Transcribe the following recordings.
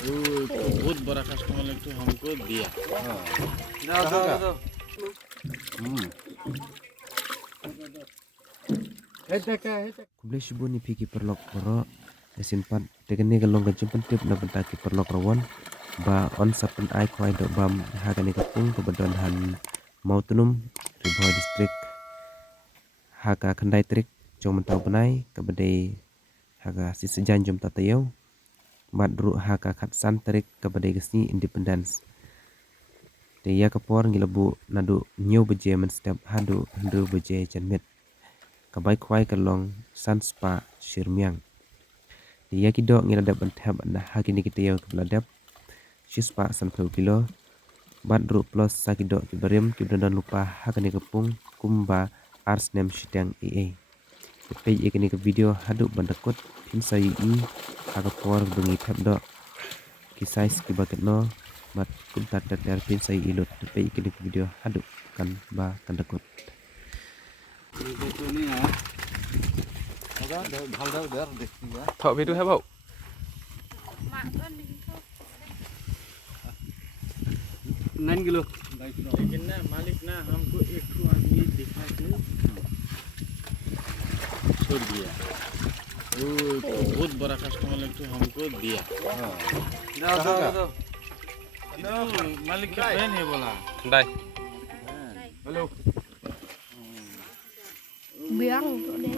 बहुत बड़ा कस्टमर ने तो हमको दिया। Kumle shibu ni piki perlok poro esin pat tekeni galong gajum pentip na benta ki perlok rawan ba on sapen ai kwai do bam hagani kapung kebedon han Mautunum Riboy District haga kendai trik jong mentau benai kebedai haga si sejan jom tatayau madru haga khatsan trik kebedai gesni independence dia kapor ngilebu nadu nyu beje men step hadu hendu beje janmet kabai kwai kalong sanspa shirmiang dia kido ngiladap bentab anda hagini kitayau kebeladap shispa sanpeu kilo badru plus sakido kibarim kibdan lupa hagani kepung kumba ars nem shitang aa pe ikini ke video hadu bandakut pin sayi i agapor bengi phabdo kisais kibaket no mat kuntat dar pin sayi ilut pe ikini ke video hadu kan ba kandakut thọ video hay không? Nine kilo लेकिन ना मालिक ना हमको एक ठो आदमी दिखा के छोड़ दिया। वो बहुत बड़ा कस्टमर ने तो हमको दिया। मालिक का बहन है बोला। Đây. Hello biang chỗ đấy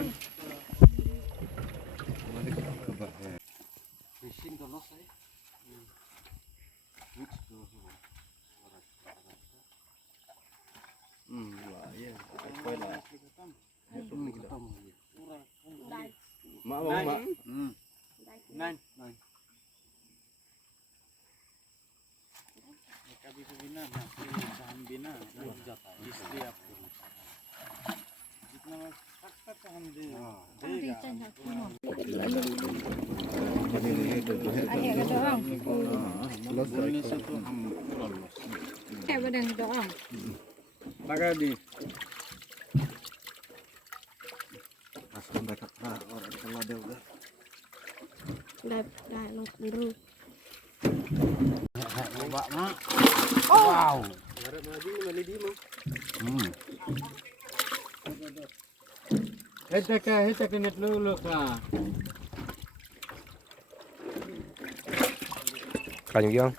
nine कभी-कभी ना हम बिना रुक जाता है इसलिए आपको जितना सकता हम देगा। बोलने से तो हम पूरा लॉस। theo cái đằng đó लगा दी đây đây nó cũng ru Wow. हेटा के नेट लो का Cả những không?